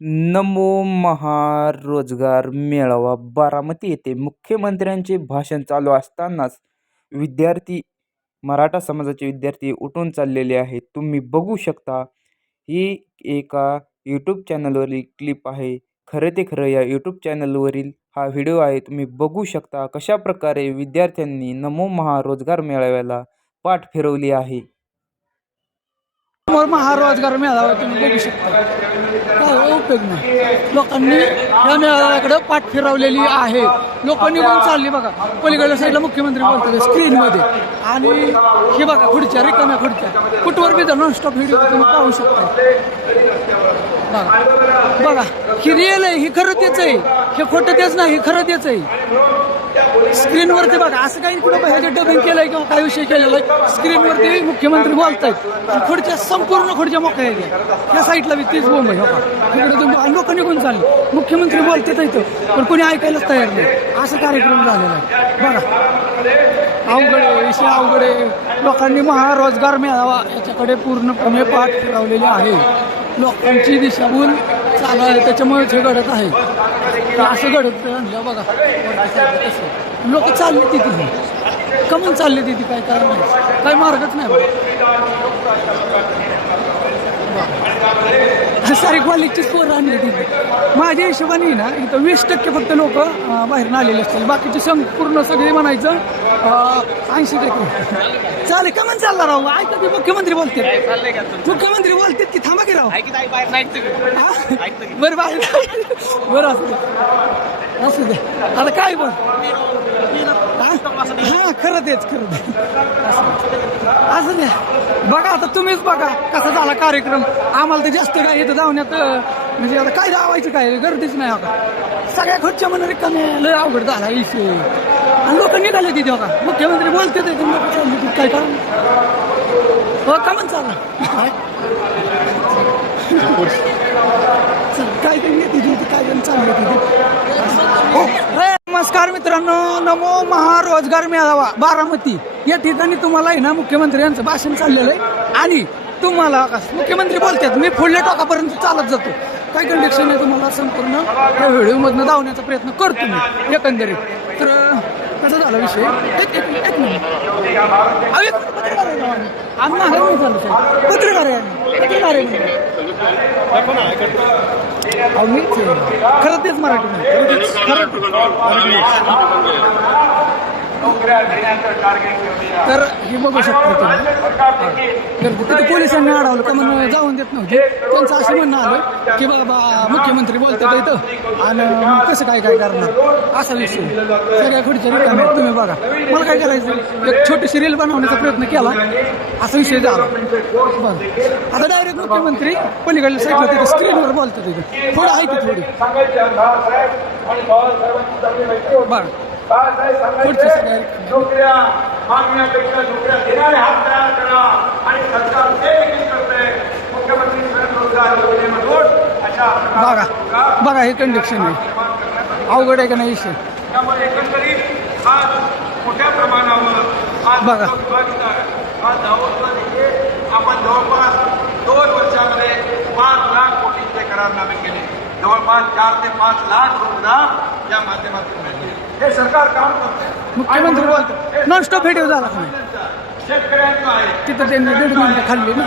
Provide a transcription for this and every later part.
नमो महारोजगार मेळावा बारामती येथे मुख्यमंत्र्यांचे भाषण चालू असतानाच विद्यार्थी मराठा समाजाचे विद्यार्थी उठून चाललेले आहेत. तुम्ही बघू शकता ही एका यूट्यूब चॅनलवरील क्लिप आहे. खरं ते खरं या यूट्यूब चॅनलवरील हा व्हिडिओ आहे. तुम्ही बघू शकता कशा प्रकारे विद्यार्थ्यांनी नमो महारोजगार मेळाव्याला पाठ फिरवली आहे. समोर महारोजगार मेळावा तुम्ही बघू शकता. काय हो, उपयोग नाही. लोकांनी या मेळाव्याकडे पाठ फिरवलेली आहे. लोकांनी पण चालली बघा. पलीकडल्या साईडला मुख्यमंत्री बोलतात स्क्रीनमध्ये आणि हे बघा खुर्च्या रिकाम्या खुर्च्या. कुठवर बी नॉनस्टॉप व्हिडिओ तुम्ही पाहू शकता. बघा. बघा ही रिअल आहे ही खरं तेच आहे. हे खोटं तेच नाही हे खरं तेच आहे. स्क्रीनवरती बघा असं काही कुठं बाबा डबिंग केलंय किंवा काही विषय केलेला आहे स्क्रीनवरती मुख्यमंत्री बोलतायत. आणि खुर्च्या संपूर्ण खुर्च्या मोकळ्या आहेत या साईडला बी तीच बोंब आहे बघा. तुम्ही लोक निघून चालले. मुख्यमंत्री बोलतात इथं पण कोणी ऐकायलाच तयार नाही. असं कार्यक्रम झालेला आहे. बघा. अवघड आहे विषय अवघड आहे. लोकांनी महारोजगार मिळावा याच्याकडे पूर्णपणे पाठ फिरवलेली आहे. लोकांची दिशाभूल चालू आहे त्याच्यामुळेच हे घडत आहे. असं घडत आणलं म्हणजे बघा लोक चालले तिथे कमून चालले तिथे काय कारण नाही. काही मार्गच नाही बघा. सारी क्वालिटीच पोरं आणली तिथे. माझ्या हिशोबाने ना इथं वीस टक्के फक्त लोक बाहेर आलेले असतील. बाकीचे संपूर्ण सगळे म्हणायचं ऐंशी टक्के. चालेल का म्हण चालला राहू ऐका की मुख्यमंत्री बोलते. मुख्यमंत्री बोलते की थांबा की राहू? बरं बाहेर. बरं असू दे. असू दे. आता काय हा खरं तेच खरं ते. असं बघा आता तुम्हीच बघा कसा झाला कार्यक्रम. आम्हाला तर जास्त काय येतं धावण्यात म्हणजे आता काय धावायचं काय गर्दीच नाही आता. सगळ्या खुर्च्या म्हणून रिकामे लय अवघड झाला इशे आणि लोक निघाले तिथे बघा. मुख्यमंत्री बोलते ते तिथे काय कारण हो का म्हण चाललं चल, काय काही येते तिथे काय जण चालले तिथे हो, हे, नमस्कार मित्रांनो नमो महारोजगार मेळावा बारामती. या ठिकाणी तुम्हाला आहे ना मुख्यमंत्री यांचं भाषण चाललेलं आहे. आणि तुम्हाला का- मुख्यमंत्री बोलतात मी पुढल्या टोकापर्यंत चालत जातो. काय कंडिक्शन आहे तुम्हाला संपूर्ण या व्हिडिओमधनं धावण्याचा प्रयत्न करतो मी एकंदरीत. तर कसं कसा झाला विषय? एक मिनिट. पत्रकार आहे आम्ही. पत्रकार आहे पत्रकार आहे मीच खरं तेच मराठी नाही. तर हे बघू शकता तुम्ही. तर तिथे पोलिसांनी अडवलं. का म्हणून जाऊन देत नव्हते. त्यांचं असं म्हणणं आलं की बाबा मुख्यमंत्री बोलतात इथं. आणि कसं काय काय करणार? असा विषय. सगळ्या खुर्च्या रिकाम तुम्ही बघा. मला काय करायचं? एक छोटीशी रील बनवण्याचा प्रयत्न केला. असा विषय झाला. बरं. आता डायरेक्ट मुख्यमंत्री पलीकडल्या साईडला तिथे स्क्रीनवर बोलतात तिथे. थोडं आहे की थोडी. बरं. मागण्यापेक्षा नोकऱ्या देणारे हात तयार करा आणि सरकार ते देखील करते मुख्यमंत्री स्वयंरोजगार योजनेमधून अशा बघा बघा हे कंडिक्शन आहे. अवघड आहे का नाही त्यामुळे एकंदरीत आज मोठ्या प्रमाणावर आज बघा. आज देखील आपण जवळपास दोन वर्षामध्ये पाच लाख कोटींचे करारनामे केले. जवळपास चार ते पाच लाख रोजगार या माध्यमातून मिळतील. हे सरकार काम करते मुख्यमंत्री बोलतात नॉनस्टॉप व्हिडिओ झाला शेतकऱ्यांचं आहे. तिथं त्यांनी दीड मिनिटं खाल्ली ना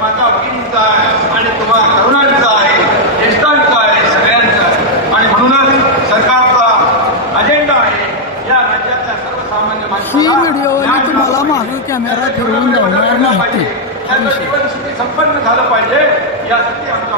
माझा भगिनीचा आहे. आणि तुम्हाला तरुणांचा आहे. ज्येष्ठांचा आहे. सगळ्यांचा आणि म्हणूनच सरकारचा अजेंडा आहे. या राज्यातल्या सर्वसामान्य ही व्हिडिओ तुम्हाला मागं कॅमेरा फिरवून दावणार नाही. त्यांचं जीवन संपन्न झालं पाहिजे. यासाठी आमचा